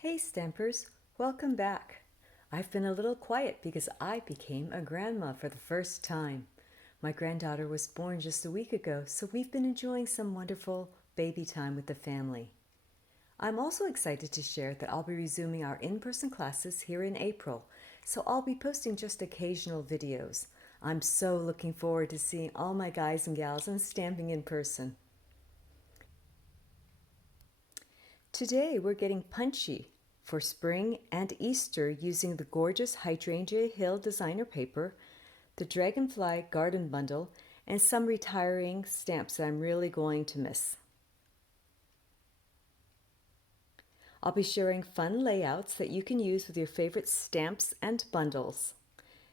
Hey Stampers, welcome back. I've been a little quiet because I became a grandma for the first time. My granddaughter was born just a week ago, so we've been enjoying some wonderful baby time with the family. I'm also excited to share that I'll be resuming our in-person classes here in April, so I'll be posting just occasional videos. I'm so looking forward to seeing all my guys and gals and stamping in person. Today we're getting punchy for spring and Easter using the gorgeous Hydrangea Hill designer paper, the Dragonfly garden bundle, and some retiring stamps that I'm really going to miss. I'll be sharing fun layouts that you can use with your favorite stamps and bundles.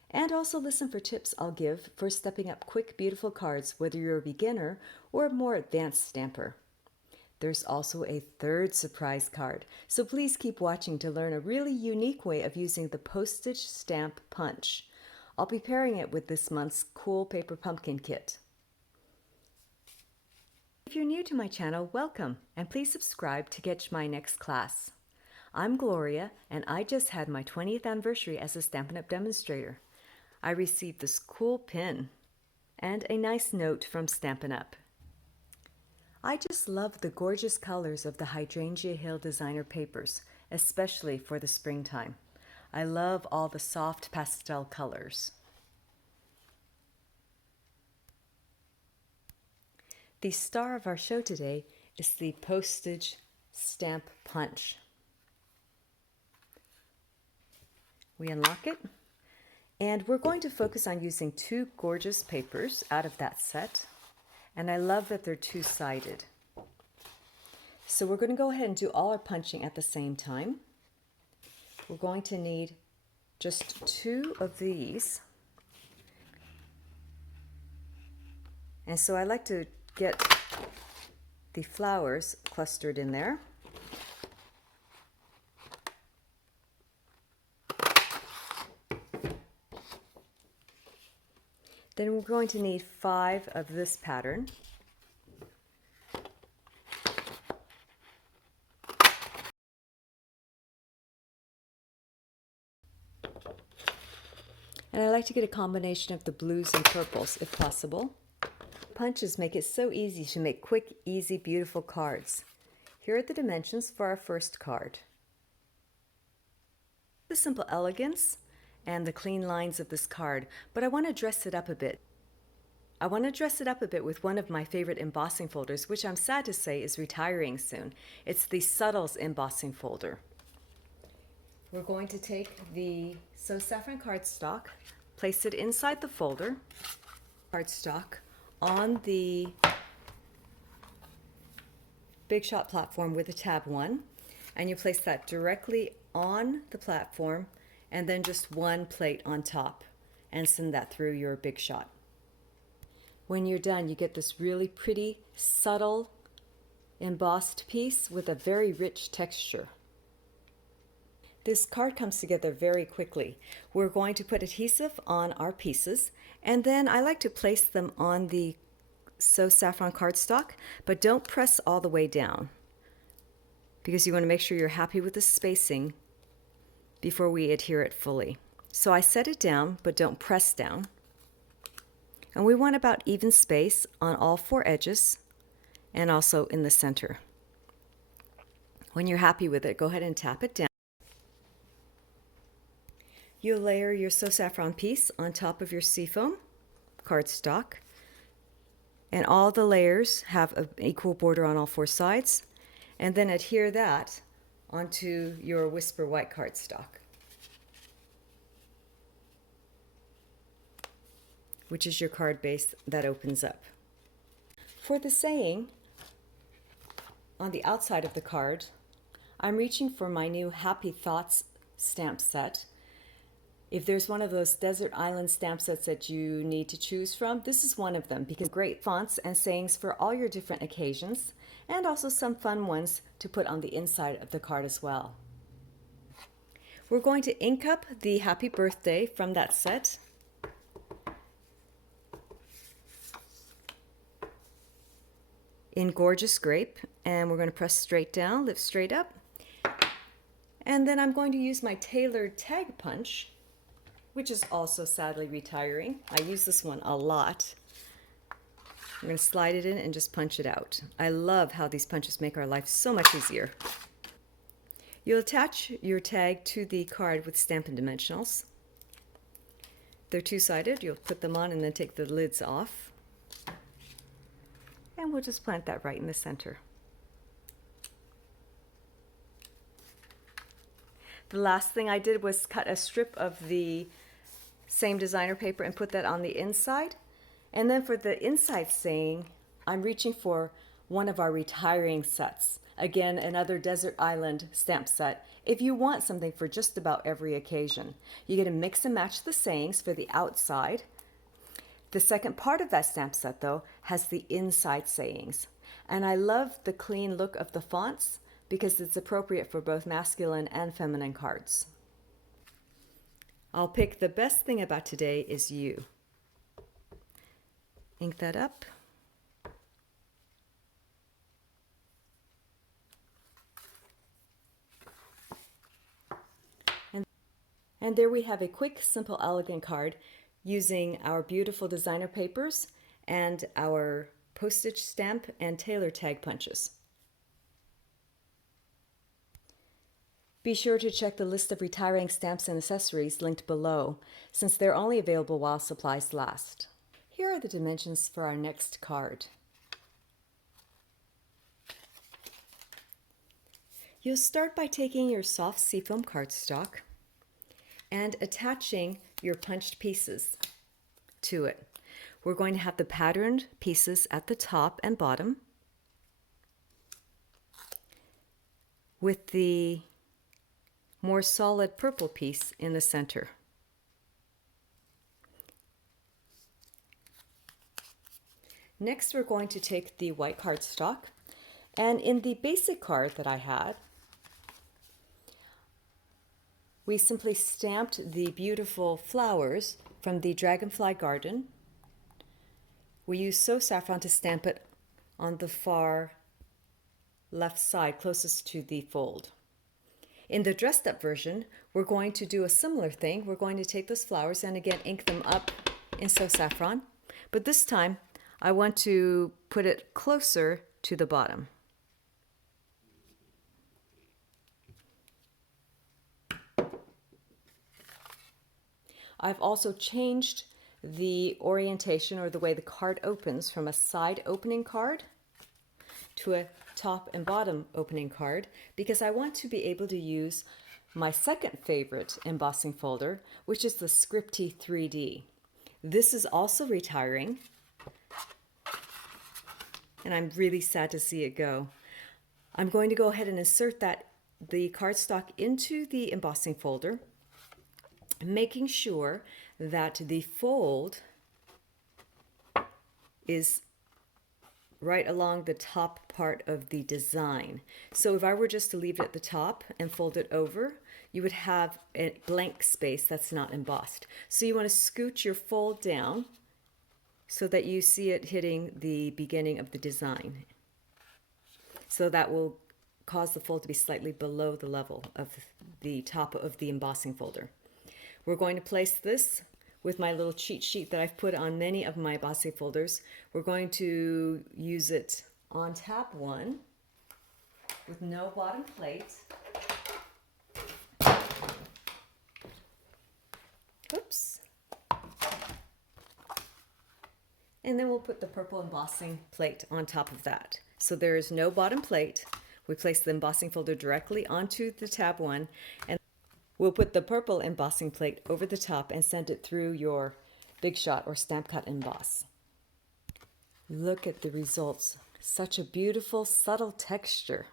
And also listen for tips I'll give for stepping up quick, beautiful cards, whether you're a beginner or a more advanced stamper. There's also a third surprise card, so please keep watching to learn a really unique way of using the Postage Stamp Punch. I'll be pairing it with this month's Cool Paper Pumpkin Kit. If you're new to my channel, welcome, and please subscribe to catch my next class. I'm Gloria, and I just had my 20th anniversary as a Stampin' Up! Demonstrator. I received this cool pin and a nice note from Stampin' Up! I just love the gorgeous colors of the Hydrangea Hill designer papers, especially for the springtime. I love all the soft pastel colors. The star of our show today is the Postage Stamp Punch. We unlock it, and we're going to focus on using two gorgeous papers out of that set. And I love that they're two-sided. So we're going to go ahead and do all our punching at the same time. We're going to need just two of these. And so I like to get the flowers clustered in there. Then we're going to need 5 of this pattern. And I like to get a combination of the blues and purples if possible. Punches make it so easy to make quick, easy, beautiful cards. Here are the dimensions for our first card. The simple elegance and the clean lines of this card, but I want to dress it up a bit. I want to dress it up a bit with one of my favorite embossing folders, which I'm sad to say is retiring soon. It's the Subtles embossing folder. We're going to take the Saffron cardstock, place it inside the folder, cardstock on the Big Shot platform with a tab 1, and you place that directly on the platform and then just one plate on top and send that through your Big Shot. When you're done, you get this really pretty, subtle, embossed piece with a very rich texture. This card comes together very quickly. We're going to put adhesive on our pieces, and then I like to place them on the Saffron cardstock, but don't press all the way down because you want to make sure you're happy with the spacing before we adhere it fully. So I set it down, but don't press down. And we want about even space on all 4 edges and also in the center. When you're happy with it, go ahead and tap it down. You'll layer your Saffron piece on top of your Seafoam cardstock, and all the layers have an equal border on all 4 sides, and then adhere that onto your Whisper white cardstock, which is your card base that opens up. For the saying, on the outside of the card, I'm reaching for my new Happy Thoughts stamp set. If there's one of those desert island stamp sets that you need to choose from, this is one of them because great fonts and sayings for all your different occasions, and also some fun ones to put on the inside of the card as well. We're going to ink up the Happy Birthday from that set. In gorgeous Grape, and we're going to press straight down, lift straight up, And then I'm going to use my Tailor tag punch, which is also sadly retiring. I use this one a lot. I'm going to slide it in and just punch it out. I love how these punches make our life so much easier. You'll attach your tag to the card with Stampin' Dimensionals. They're two-sided. You'll put them on and then take the lids off. And we'll just plant that right in the center. The last thing I did was cut a strip of the same designer paper and put that on the inside. And then for the inside saying, I'm reaching for one of our retiring sets. Again, another Desert Island stamp set. If you want something for just about every occasion, you're going to mix and match the sayings for the outside. The second part of that stamp set, though, has the inside sayings. And I love the clean look of the fonts because it's appropriate for both masculine and feminine cards. I'll pick the best thing about today is you. Ink that up. And there we have a quick, simple, elegant card using our beautiful designer papers and our postage stamp and Tailor tag punches. Be sure to check the list of retiring stamps and accessories linked below, since they're only available while supplies last. Here are the dimensions for our next card. You'll start by taking your soft Seafoam cardstock and attaching your punched pieces to it. We're going to have the patterned pieces at the top and bottom with the more solid purple piece in the center. Next, we're going to take the white cardstock, and in the basic card that I had, we simply stamped the beautiful flowers from the Dragonfly garden. We used Saffron to stamp it on the far left side, closest to the fold. In the dressed up version, we're going to do a similar thing. We're going to take those flowers and again ink them up in Saffron, but this time I want to put it closer to the bottom. I've also changed the orientation or the way the card opens from a side opening card to a top and bottom opening card because I want to be able to use my second favorite embossing folder, which is the Scripty 3D. This is also retiring, and I'm really sad to see it go. I'm going to go ahead and insert the cardstock into the embossing folder, making sure that the fold is right along the top part of the design. So if I were just to leave it at the top and fold it over, you would have a blank space that's not embossed. So you want to scoot your fold down so that you see it hitting the beginning of the design. So that will cause the fold to be slightly below the level of the top of the embossing folder. We're going to place this with my little cheat sheet that I've put on many of my embossing folders. We're going to use it on tab 1 with no bottom plate. Oops. And then we'll put the purple embossing plate on top of that. So there is no bottom plate. We place the embossing folder directly onto the tab 1, and we'll put the purple embossing plate over the top and send it through your Big Shot or Stamp Cut Emboss. Look at the results. Such a beautiful, subtle texture.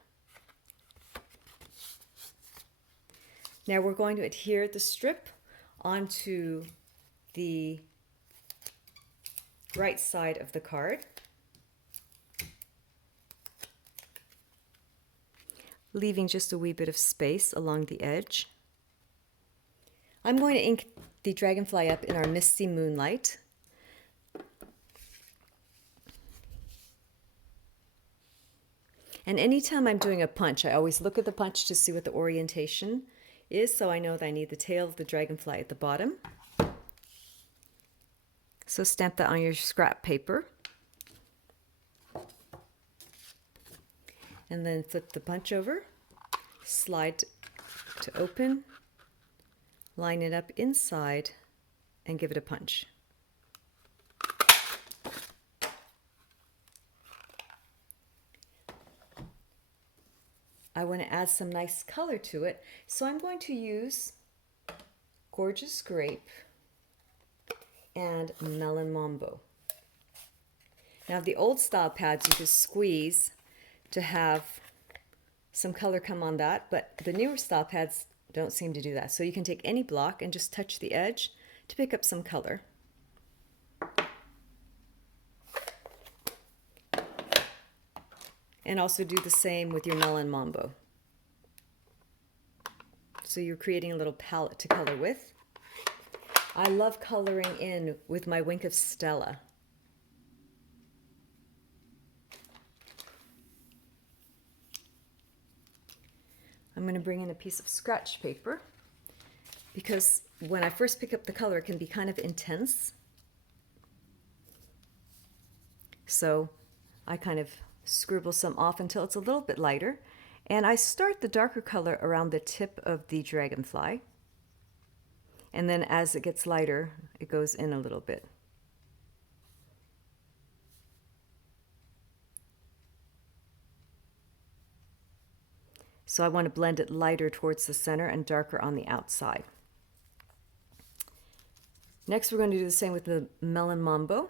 Now we're going to adhere the strip onto the right side of the card. Leaving just a wee bit of space along the edge. I'm going to ink the Dragonfly up in our Misty Moonlight. And anytime I'm doing a punch, I always look at the punch to see what the orientation is, so I know that I need the tail of the dragonfly at the bottom. So stamp that on your scrap paper. And then flip the punch over, slide to open, line it up inside, and give it a punch. I want to add some nice color to it, so I'm going to use Gorgeous Grape and Melon Mambo. Now the old style pads you just squeeze to have some color come on that, but the newer style pads don't seem to do that. So you can take any block and just touch the edge to pick up some color. And also do the same with your Melon Mambo. So you're creating a little palette to color with. I love coloring in with my Wink of Stella. I'm going to bring in a piece of scratch paper because when I first pick up the color it can be kind of intense. So I kind of scribble some off until it's a little bit lighter. And I start the darker color around the tip of the dragonfly. And then as it gets lighter, it goes in a little bit. So I want to blend it lighter towards the center and darker on the outside. Next, we're going to do the same with the Melon Mambo.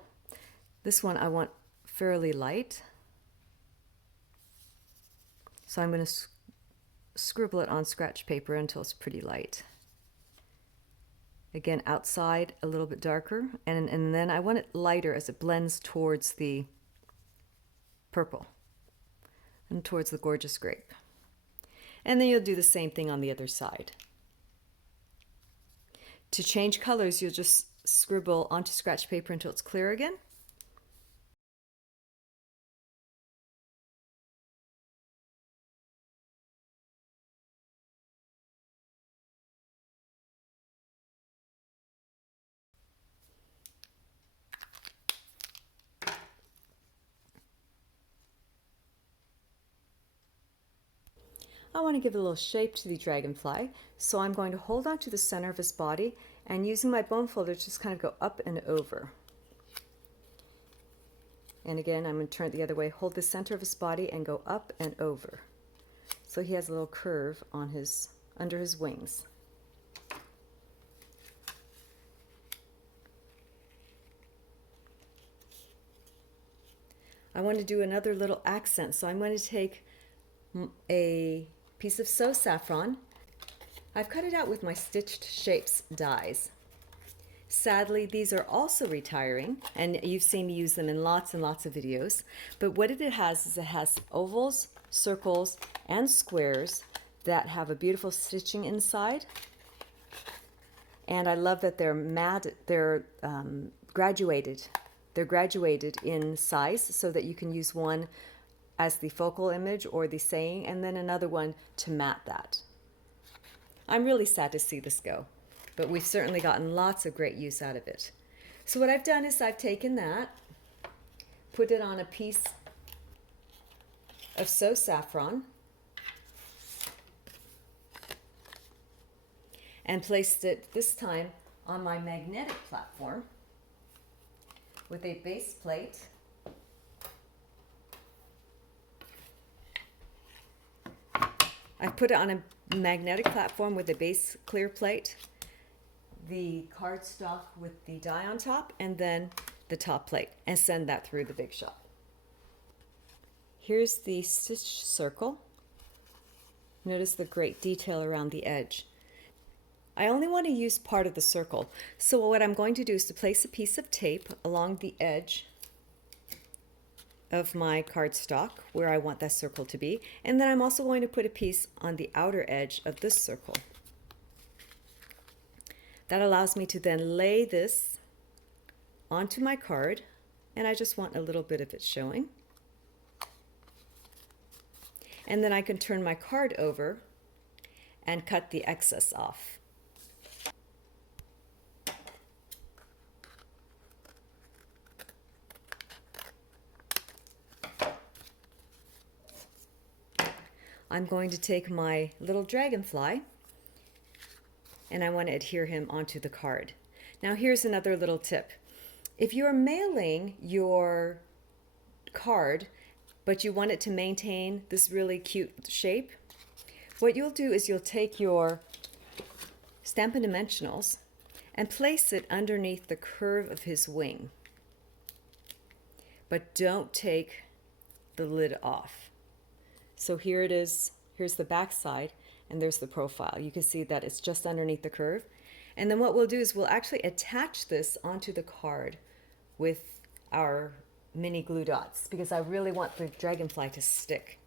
This one I want fairly light. So I'm going to scribble it on scratch paper until it's pretty light. Again, outside a little bit darker, and then I want it lighter as it blends towards the purple and towards the Gorgeous Grape. And then you'll do the same thing on the other side. To change colors, you'll just scribble onto scratch paper until it's clear again. I want to give a little shape to the dragonfly, so I'm going to hold on to the center of his body and using my bone folder just kind of go up and over. And again, I'm going to turn it the other way, hold the center of his body and go up and over. So he has a little curve on his, under his wings. I want to do another little accent, so I'm going to take a piece of Saffron. I've cut it out with my Stitched Shapes dies. Sadly, these are also retiring, and you've seen me use them in lots and lots of videos. But what it has is it has ovals, circles, and squares that have a beautiful stitching inside. And I love that they're graduated. They're graduated in size so that you can use one as the focal image or the saying, and then another one to mat that. I'm really sad to see this go, but we've certainly gotten lots of great use out of it. So what I've done is I've taken that, put it on a piece of Saffron, and placed it this time on my magnetic platform with a base plate I put it on a magnetic platform with a base clear plate, the cardstock with the die on top, and then the top plate, and send that through the Big Shot. Here's the stitched circle. Notice the great detail around the edge. I only want to use part of the circle, so what I'm going to do is to place a piece of tape along the edge of my cardstock where I want that circle to be, and then I'm also going to put a piece on the outer edge of this circle. That allows me to then lay this onto my card, and I just want a little bit of it showing. And then I can turn my card over and cut the excess off. I'm going to take my little dragonfly and I want to adhere him onto the card. Now here's another little tip. If you're mailing your card, but you want it to maintain this really cute shape, what you'll do is you'll take your Stampin' Dimensionals and place it underneath the curve of his wing. But don't take the lid off. So here it is, here's the back side, and there's the profile. You can see that it's just underneath the curve. And then what we'll do is we'll actually attach this onto the card with our mini glue dots, because I really want the dragonfly to stick.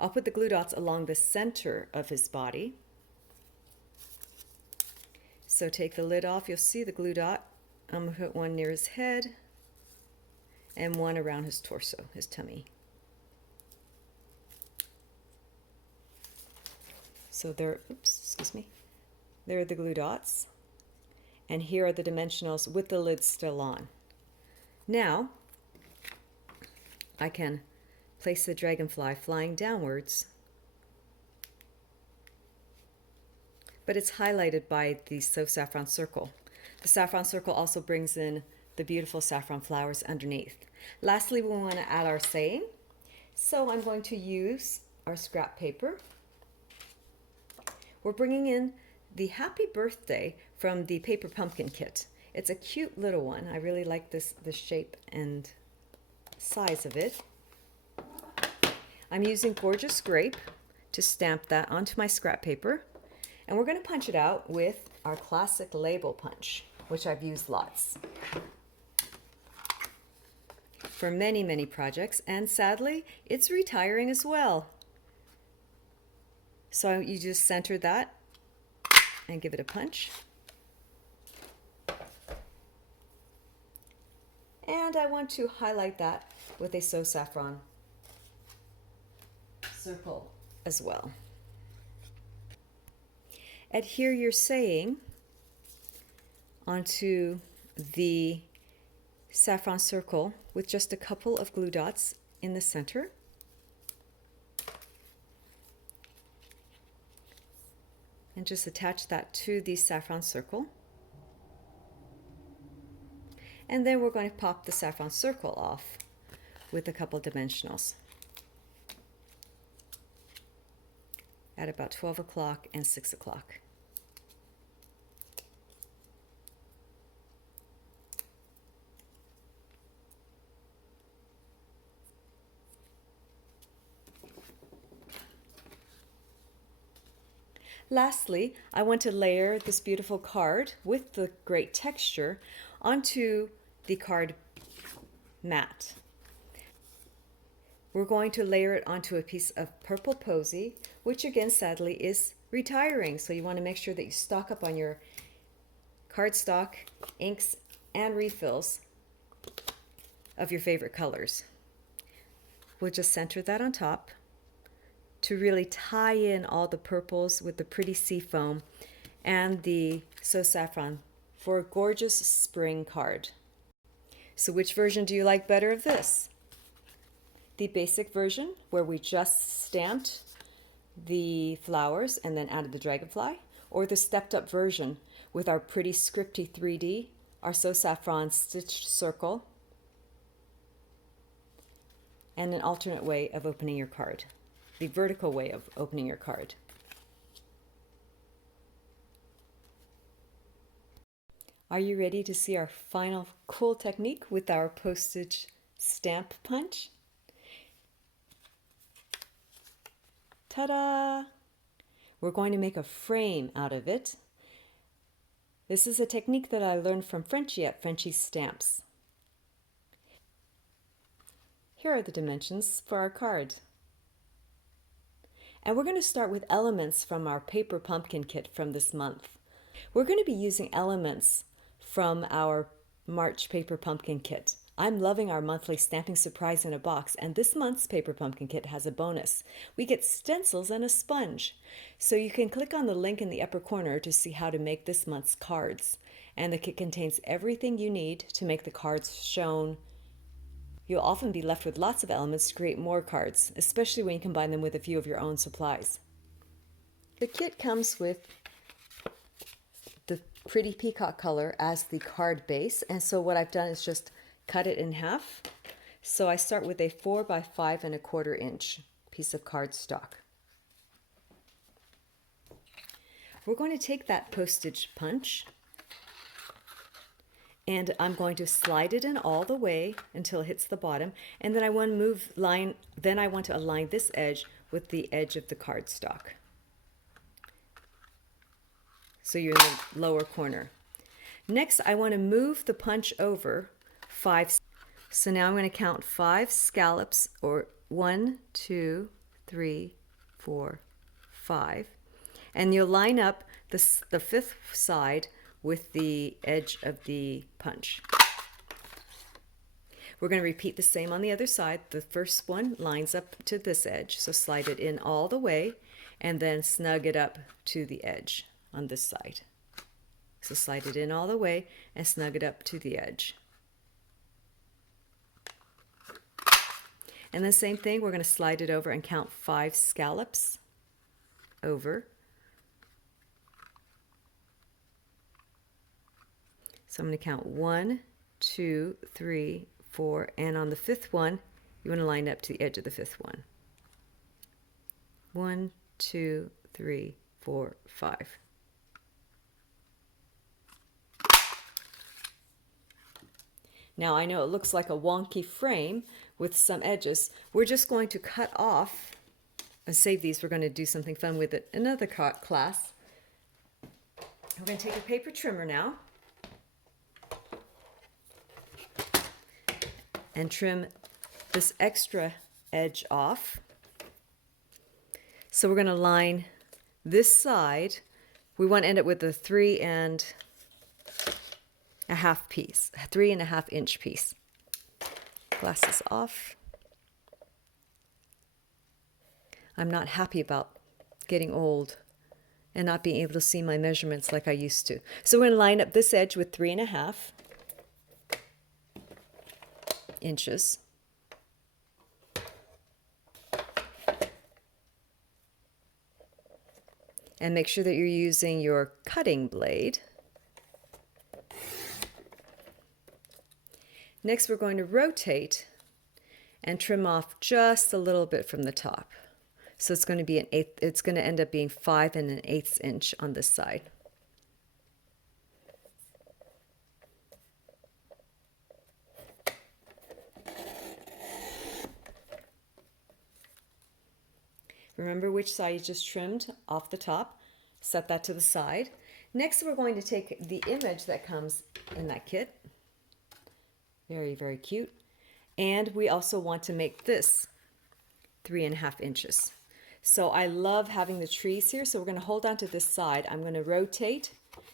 I'll put the glue dots along the center of his body. So take the lid off, you'll see the glue dot. I'm gonna put one near his head and one around his torso, his tummy. So there, oops, excuse me. There are the glue dots. And here are the dimensionals with the lid still on. Now, I can place the dragonfly flying downwards, but it's highlighted by the saffron circle. The saffron circle also brings in the beautiful saffron flowers underneath. Lastly, we want to add our saying. So I'm going to use our scrap paper. We're bringing in the Happy Birthday from the Paper Pumpkin Kit. It's a cute little one. I really like the shape and size of it. I'm using Gorgeous Grape to stamp that onto my scrap paper. And we're going to punch it out with our classic label punch, which I've used lots for many, many projects. And sadly, it's retiring as well. So you just center that and give it a punch. And I want to highlight that with a saffron circle as well. Adhere your saying onto the saffron circle with just a couple of glue dots in the center. And just attach that to the saffron circle. And then we're going to pop the saffron circle off with a couple dimensionals at about 12 o'clock and 6 o'clock. Lastly, I want to layer this beautiful card with the great texture onto the card mat. We're going to layer it onto a piece of purple Posy, which again sadly is retiring. So you want to make sure that you stock up on your cardstock, inks, and refills of your favorite colors. We'll just center that on top to really tie in all the purples with the pretty Seafoam and the saffron for a gorgeous spring card. So which version do you like better of this? The basic version where we just stamped the flowers and then added the dragonfly, or the stepped up version with our pretty scripty 3D, our saffron stitched circle, and an alternate way of opening your card, the vertical way of opening your card. Are you ready to see our final cool technique with our postage stamp punch? Ta-da! We're going to make a frame out of it. This is a technique that I learned from Frenchy at Frenchy Stamps. Here are the dimensions for our card. And we're going to start with elements from our paper pumpkin kit from this month. We're going to be using elements from our March paper pumpkin kit. I'm loving our monthly stamping surprise in a box, and this month's Paper Pumpkin Kit has a bonus. We get stencils and a sponge. So you can click on the link in the upper corner to see how to make this month's cards. And the kit contains everything you need to make the cards shown. You'll often be left with lots of elements to create more cards, especially when you combine them with a few of your own supplies. The kit comes with the pretty peacock color as the card base, and so what I've done is just cut it in half. So I start with a 4 by 5 1/4 inch piece of cardstock. We're going to take that postage punch and I'm going to slide it in all the way until it hits the bottom, and then I want to align this edge with the edge of the cardstock. So you're in the lower corner. Next, I want to move the punch over 5. So now I'm going to count 5 scallops, or 1, 2, 3, 4, 5. And you'll line up the 5th side with the edge of the punch. We're going to repeat the same on the other side. The first one lines up to this edge, so slide it in all the way and then snug it up to the edge on this side. So slide it in all the way and snug it up to the edge. And the same thing, we're going to slide it over and count 5 scallops over. So I'm going to count 1, 2, 3, 4, and on the 5th one, you want to line up to the edge of the 5th one. 1, 2, 3, 4, 5. Now I know it looks like a wonky frame with some edges. We're just going to cut off and save these. We're going to do something fun with it in another class. We're going to take a paper trimmer now and trim this extra edge off. So we're going to line this side. We want to end up with a 3 1/2 inch piece. Glasses off. I'm not happy about getting old and not being able to see my measurements like I used to. So we're going to line up this edge with 3 1/2 inches. And make sure that you're using your cutting blade. Next, we're going to rotate and trim off just a little bit from the top. So it's going to be it's going to end up being 5 1/8 inch on this side. Remember which side you just trimmed off the top. Set that to the side. Next, we're going to take the image that comes in that kit. Very, very cute. And we also want to make this 3 1/2 inches. So I love having the trees here. So we're going to hold on to this side. I'm going to rotate.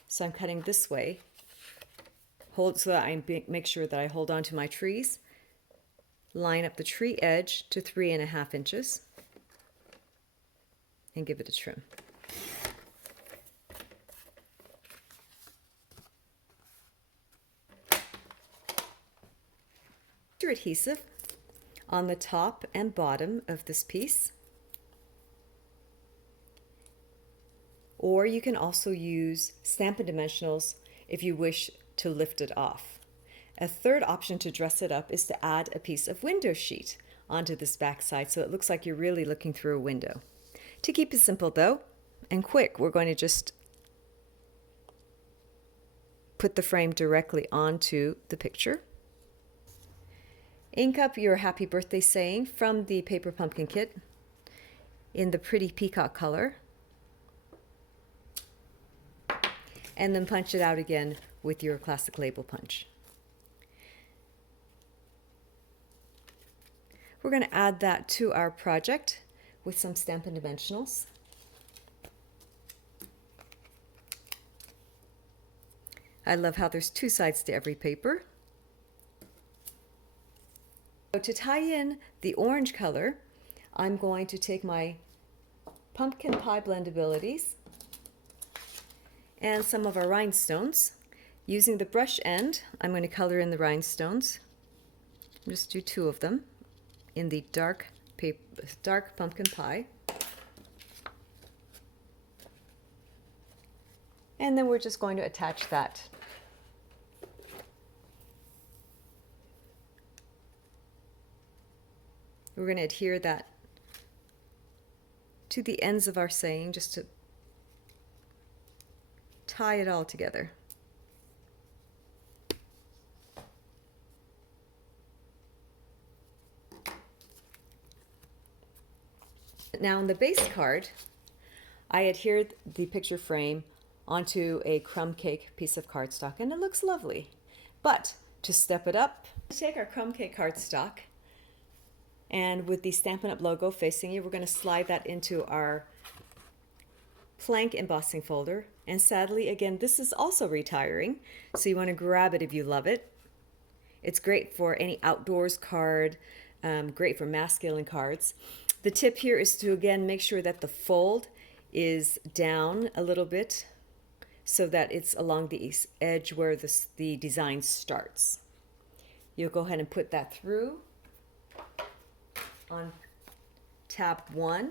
So I'm cutting this way. Hold so that I make sure that I hold on to my trees. Line up the tree edge to 3 1/2 inches. And give it a trim. Adhesive on the top and bottom of this piece, or you can also use Stampin' Dimensionals if you wish to lift it off. A third option to dress it up is to add a piece of window sheet onto this back side so it looks like you're really looking through a window. To keep it simple though and quick, we're going to just put the frame directly onto the picture. Ink up your happy birthday saying from the Paper Pumpkin Kit in the pretty peacock color. And then punch it out again with your classic label punch. We're going to add that to our project with some Stampin' Dimensionals. I love how there's 2 sides to every paper. to tie in the orange color, I'm going to take my pumpkin pie blendabilities and some of our rhinestones. Using the brush end, I'm going to color in the rhinestones. Just do 2 of them in the dark pumpkin pie. And then we're just going to attach that. We're going to adhere that to the ends of our saying just to tie it all together. Now on the base card, I adhered the picture frame onto a Crumbcake piece of cardstock, and it looks lovely. But to step it up, take our Crumbcake cardstock, and with the Stampin' Up! Logo facing you, we're going to slide that into our plank embossing folder. And sadly, again, this is also retiring, so you want to grab it if you love it. It's great for any outdoors card, great for masculine cards. The tip here is to, again, make sure that the fold is down a little bit so that it's along the edge where the design starts. You'll go ahead and put that through on tab 1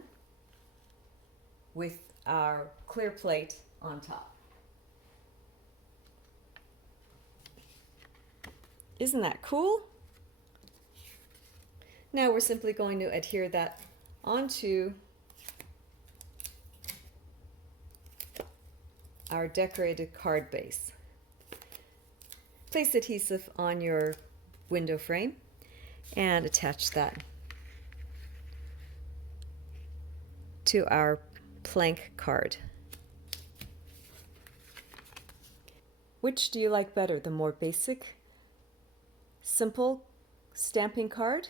with our clear plate on top. Isn't that cool? Now we're simply going to adhere that onto our decorated card base. Place adhesive on your window frame and attach that to our plank card. Which do you like better, the more basic, simple stamping card,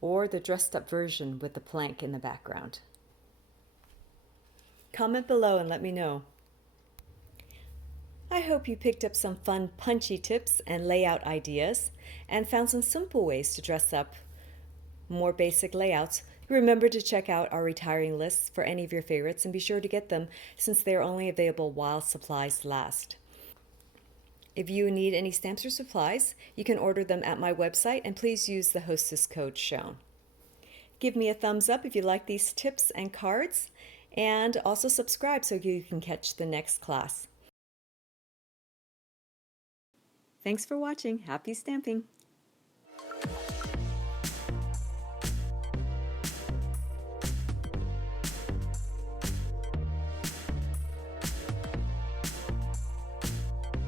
or the dressed up version with the plank in the background? Comment below and let me know. I hope you picked up some fun punchy tips and layout ideas and found some simple ways to dress up more basic layouts. Remember to check out our retiring lists for any of your favorites and be sure to get them since they are only available while supplies last. If you need any stamps or supplies, you can order them at my website, and please use the Hostess code shown. Give me a thumbs up if you like these tips and cards, and also subscribe so you can catch the next class. Thanks for watching. Happy stamping!